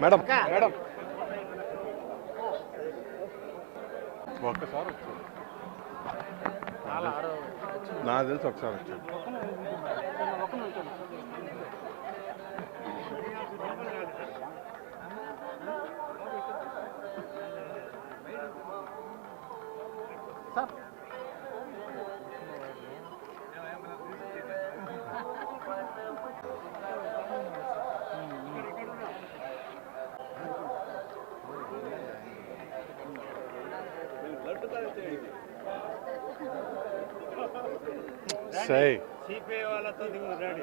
Madam madam ఒక్కసారి వచ్చాను, నాకు తెలిసి ఒకసారి వచ్చాను. సై సిపిఐ వాళ్ళతో దిగుతాడు.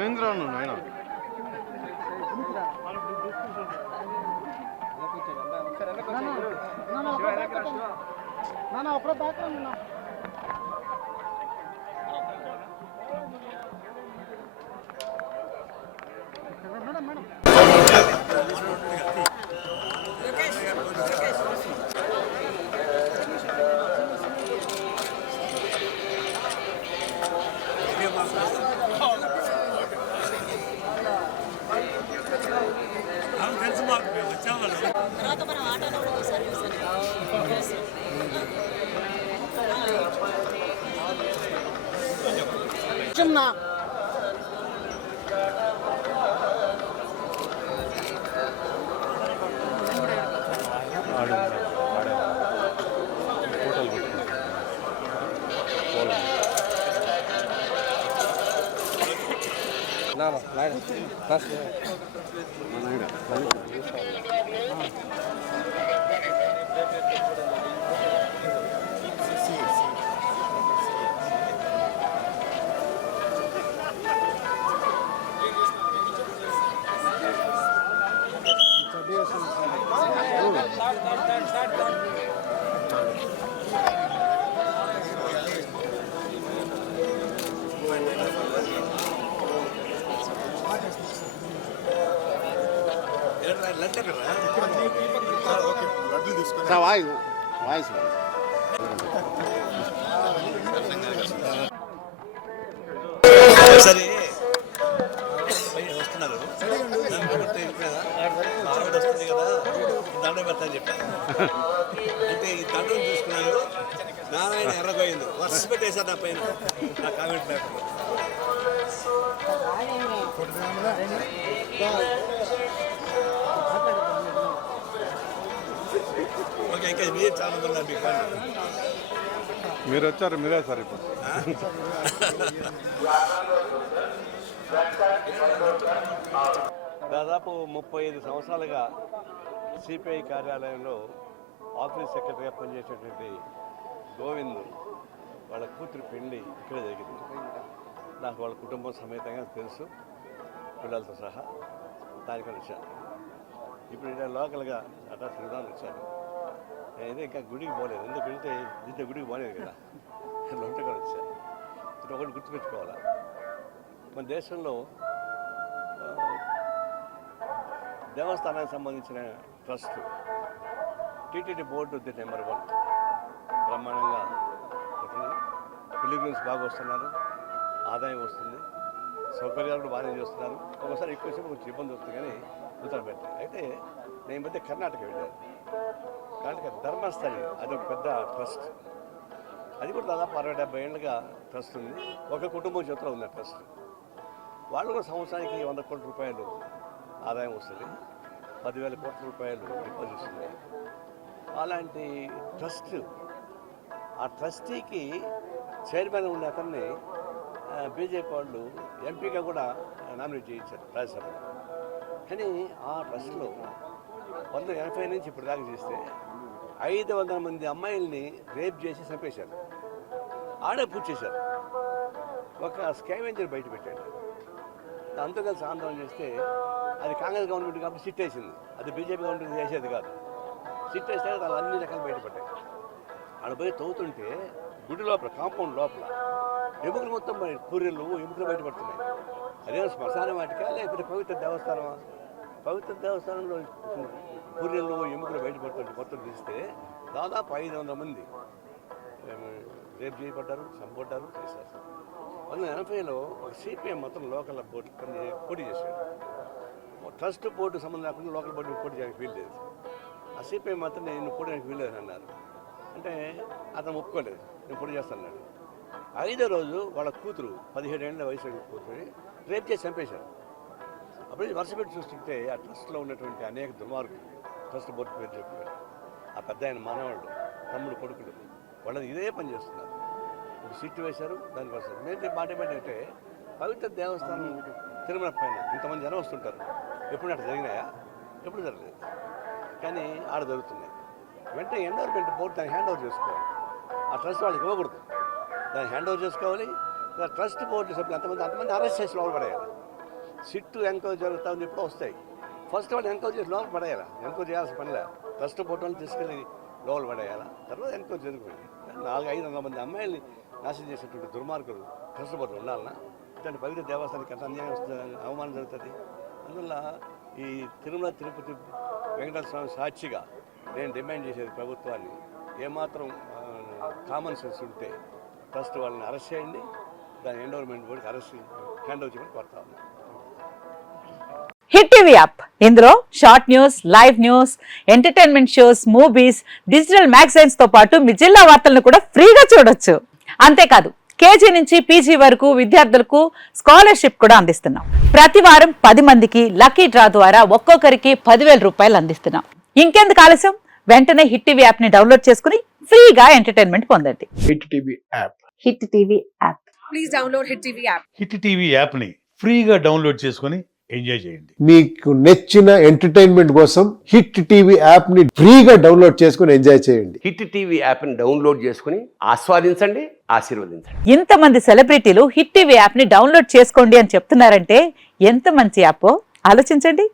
ఏంద్రా నాయన అప్పుడు బ్యాక్గ్రౌండ్ తర్వాత మనం ఆటోలో కూడా సర్వీస్ చిన్న వాయిస్ సరే వస్తున్నారు వస్తుంది కదా దండం పెడతా అని చెప్పాను. అంటే ఈ దండం చూసుకున్నాను, నారాయణ ఎర్రపోయింది, వర్ష పెట్టేశారు నా పైన, నా కామెంట్ పేపర్. ఓకే, ఇంకా మీరు చాలా మంది మీకు మీరు వచ్చారు, మీరే సార్ ఇప్పుడు. దాదాపు 35 సంవత్సరాలుగా సిపిఐ కార్యాలయంలో ఆఫీస్ సెక్రటరీగా పనిచేసేటువంటి గోవింద్ వాళ్ళ కూతురు పెళ్లి ఇక్కడే జరిగింది. నాకు వాళ్ళ కుటుంబం సమేతంగా తెలుసు, పిల్లలతో సహా. దానికని వచ్చాను. ఇప్పుడు నేను లోకల్గా అట్లా తిరుగుదామని వచ్చాను. నేనైతే ఇంకా గుడికి పోలేదు, ఎందుకు వెళ్తే ఇంత గుడికి పోలేదు కదా, లొంటగా వచ్చాను. ఇప్పుడు ఒకటి గుర్తుపెట్టుకోవాలా, మన దేశంలో దేవస్థానానికి సంబంధించిన trust TTD board the number 1 బ్రహ్మాండంగా ఉంటుంది. పిలిగ్రిమ్స్ బాగా వస్తున్నారు, ఆదాయం వస్తుంది, సౌకర్యాలు కూడా బాగానే చేస్తున్నారు. ఒకసారి ఎక్కువ సేపు కొంచెం ఇబ్బంది వస్తుంది, కానీ ఉత్తరం పెట్టారు. అయితే నేను మధ్య కర్ణాటక వెళ్ళాను. కర్ణాటక ధర్మస్థలి అదొక పెద్ద ట్రస్ట్, అది కూడా దాదాపు 60-70 ఏళ్ళుగా ట్రస్ట్ ఉంది. ఒక కుటుంబం చేతిలో ఉంది ఆ ట్రస్ట్. వాళ్ళు కూడా సంవత్సరానికి 100 కోట్ల రూపాయలు ఆదాయం వస్తుంది, 10,000 కోట్ల రూపాయలు డిపాజిట్స్ ఉన్నాయి. అలాంటి ట్రస్ట్, ఆ ట్రస్టీకి చైర్మన్ ఉన్న అతన్ని బీజేపీ వాళ్ళు ఎంపీగా కూడా నామినేట్ చేయించారు రాజ్యసభలో. కానీ ఆ ట్రస్ట్లో 1980 నుంచి ఇప్పుడు దాకా చేస్తే 500 మంది అమ్మాయిల్ని రేప్ చేసి చంపేశారు, ఆడే పూర్తి చేశారు. ఒక స్కావెంజర్ బయట పెట్టాడు, అంతా కలిసి ఆందోళన చేస్తే అది కాంగ్రెస్ గవర్నమెంట్ కాబట్టి సిట్ వేసింది, అది బీజేపీ గవర్నమెంట్ చేసేది కాదు. సిట్ వేస్తే వాళ్ళు అన్ని రకాలు బయటపడ్డాయి. ఆడ పోయి తవ్వుతుంటే గుడి లోపల కాంపౌండ్ లోపల ఎముకలు మొత్తం మరి పూరీలు ఎముకలు బయటపడుతున్నాయి. అదే శ్మశాన వాటికా లేకపోతే పవిత్ర దేవస్థానమా? పవిత్ర దేవస్థానంలో పూరీలు ఎముకలు బయటపడుతుంటే మొత్తం తీస్తే దాదాపు 500 మంది రేపు చేయబడ్డారు, చంపబడ్డారు, చేశారు. 1980లో ఒక సిపిఎం మొత్తం లోకల్ బోర్డు పోటీ చేశాడు. ట్రస్ట్ బోర్డు సంబంధం లేకుండా లోకల్ బోర్డు పోటీ చేయడానికి వీల్లేదు. ఆ సిపిఎం మాత్రం నేను పోటీ చేయడానికి వీల్లేదు అన్నారు. అంటే అతను ఒప్పుకోలేదు, నేను పోటీ చేస్తాను. 5వ రోజు వాళ్ళ కూతురు 17 ఏళ్ళ వయసు కూతురు రేపు చేసి చంపేశారు. అప్పుడు వరుస పెట్టి చూస్తుంటే ఆ ట్రస్ట్లో ఉన్నటువంటి అనేక దుర్మార్గులు ట్రస్ట్ బోర్డు పేరు చెప్పారు. ఆ పెద్ద ఆయన మనవాళ్ళు, తమ్ముడు, కొడుకులు వాళ్ళని ఇదే పని చేస్తున్నారు. ఒక సీట్లు వేశారు, దానికోసం మేము మాట ఏంటంటే పవిత్ర దేవస్థానం తిరుమల పైన ఇంతమంది జనం వస్తుంటారు. ఎప్పుడు అట్లా జరిగినాయా? ఎప్పుడు జరగలేదు. కానీ ఆడ జరుగుతున్నాయి. వెంటనే ఎన్విరాన్మెంట్ బోర్డు దాన్ని హ్యాండ్ ఓవర్ చేసుకోవాలి. ఆ ట్రస్ట్ వాళ్ళకి ఇవ్వకూడదు, దాన్ని హ్యాండ్ ఓవర్ చేసుకోవాలి. ట్రస్ట్ బోర్డు సభ్యులు అంతమంది అరెస్ట్ చేసి లోపల పడేయాలి. సిట్టు ఎంక్వైరీ జరుగుతామని ఎప్పుడో వస్తాయి. ఫస్ట్ వాళ్ళు ఎంక్వైరీ చేసి లోపల పడేయాలా? ఎంక్వైరీ చేయాల్సిన పనిలే. ట్రస్ట్ బోర్డు వాళ్ళు తీసుకెళ్ళి లోపల పడేయాలా? తర్వాత ఎంక్వైరీ జరిగిపోయింది. 400-500 మంది అమ్మాయిల్ని నాశనం చేసేటువంటి దుర్మార్గులు ట్రస్ట్ బోర్డు ఉండాలన్నా? ఇట్లాంటి పవిత్ర దేవస్థానానికి ఎంత అన్యాయం వస్తుంది, అవమానం జరుగుతుంది. అందువల్ల ఈ తిరుమల తిరుపతి వెంకటేశ్వర స్వామి సాక్షిగా నేను డిమాండ్ చేసేది ప్రభుత్వాన్ని, ఏమాత్రం కామన్ సెన్స్ ఉంటే ట్రస్ట్ వాళ్ళని అరెస్ట్ చేయండి, దాని ఎండోర్మెంట్ బోర్డుకి అరెస్ట్ హ్యాండ్ ఓవర్ చేయమని కోరుతా ఉన్నాను. హిట్ టీవీ యాప్, ఇందులో short news, live news, entertainment shows, movies, digital magazines తో పాటు మీ జిల్లా వార్తలను కూడా ఫ్రీగా చూడొచ్చు. అంతేకాదు కేజీ నుంచి పీజీ వరకు విద్యార్థులకు స్కాలర్షిప్ కూడా అందిస్తున్నాం. ప్రతి వారం 10 మందికి లక్కీ డ్రా ద్వారా ఒక్కొక్కరికి 10,000 రూపాయలు అందిస్తున్నాం. ఇంకెందుకు ఆలస్యం, వెంటనే హిట్ టీవీ యాప్ ని డౌన్లోడ్ చేసుకుని ఫ్రీగా ఎంటర్టైన్మెంట్ పొందండి. Hit TV app. Hit TV app. Please download hit TV app. Hit TV యాప్ని ఫ్రీగా డౌన్లోడ్ చేసుకొని ఎంజాయ్ చేయండి. మీకు నచ్చిన ఎంటర్టైన్మెంట్ కోసం హిట్ టీవీ యాప్ ని ఫ్రీగా డౌన్లోడ్ చేసుకుని ఎంజాయ్ చేయండి. హిట్ టీవీ యాప్ని డౌన్లోడ్ చేసుకుని ఆస్వాదించండి, ఆశీర్వదించండి. ఇంతమంది సెలబ్రిటీలు హిట్ టీవీ యాప్ ని డౌన్లోడ్ చేసుకోండి అని చెప్తున్నారంటే ఎంత మంచి యాప్ ఆలోచించండి.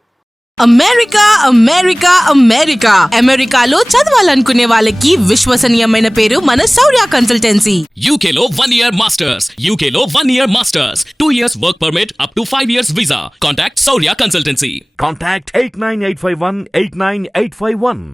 అమెరికా అమెరికా అమెరికా అమెరికాలో చదవాలనుకునే వాళ్ళకి విశ్వసనీయమైన పేరు మన శౌర్య కన్సల్టెన్సీ. UK లో 1 year masters, UK లో 1 year masters, 2 years work permit up to 5 years visa. Contact Saurya Consultancy. Contact 89851 89851.